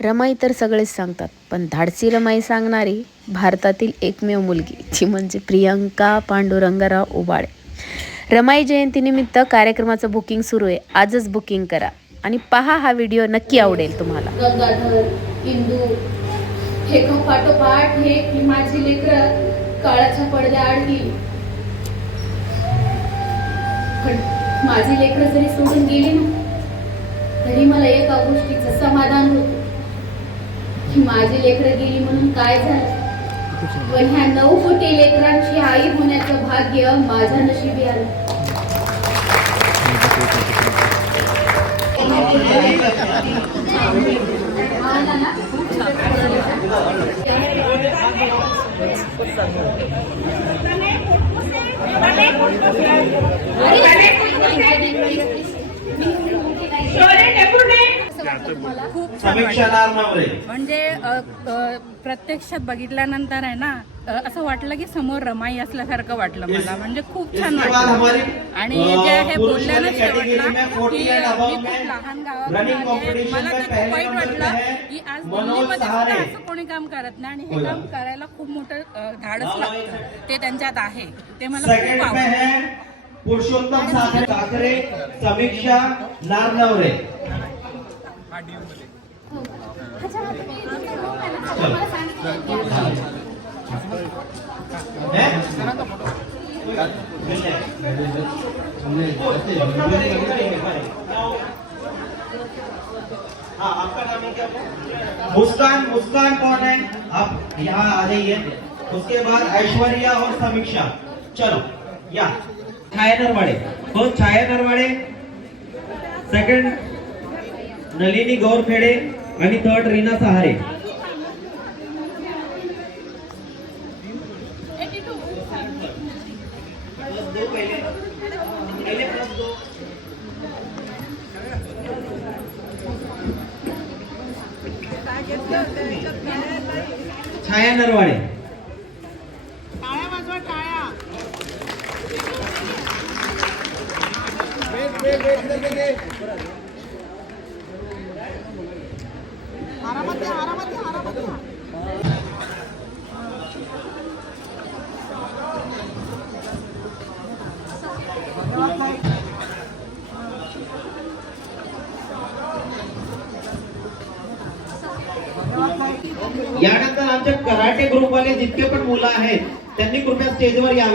रमाई तर सगळेच सांगतात पण धाडसी रमाई सांगणारी भारतातील एकमेव मुलगी ती म्हणजे प्रियंका पांडुरंगराव उबाळे रमाई जयंतीनिमित्त कार्यक्रमाचं बुकिंग सुरू आहे आजच बुकिंग करा आणि पहा हा व्हिडिओ नक्की आवडेल तुम्हाला. गंगाधर इंदू हे पाठोपाठ हे माझी लेकरं काळाच्या पडद्या आडली पण माझी लेकरं जरी सोडून गेली ना तरी मला एका गोष्टीचं समाधान होत. की माझी लेकरं गेली म्हणून काय झालं? पण ह्या नऊ कोटी लेकरांची आई होण्याचं भाग्य माझ्या नशिबी आलं. आला ना? समीक्षा नारनवरे म्हणजे प्रत्यक्षात बघितल्यानंतर आहे ना असं वाटलं की समोर रमाई असल्यासारखं वाटलं मला. म्हणजे खूप छान वाटलं. आणि जे हे बोलल्यानं शेवटला में की 40 and मी खूप लहान. कॉम्पिटिशन मला ते खूप वाईट वाटलं की आज दिल्लीमध्ये. सुद्धा असं कोणी काम करत नाही आणि हे. काम करायला खूप मोठं धाडस लागतं. ते त्यांच्यात आहे. ते मला खूप है पुरुषोत्तम साखरे समीक्षा नारनवरे. मुस्कान मुस्कान कौन है? आप यहाँ आ जाइए। उसके बाद ऐश्वर्या और समीक्षा। चलो, या। छाया नरवाडे हो छाया नरवाडे सेकंड नलिनी गौरखेडे आणि third Reena Sahare. Chhaya Narwade karate group वाले जितके पर मुला है कृपया स्टेज वर या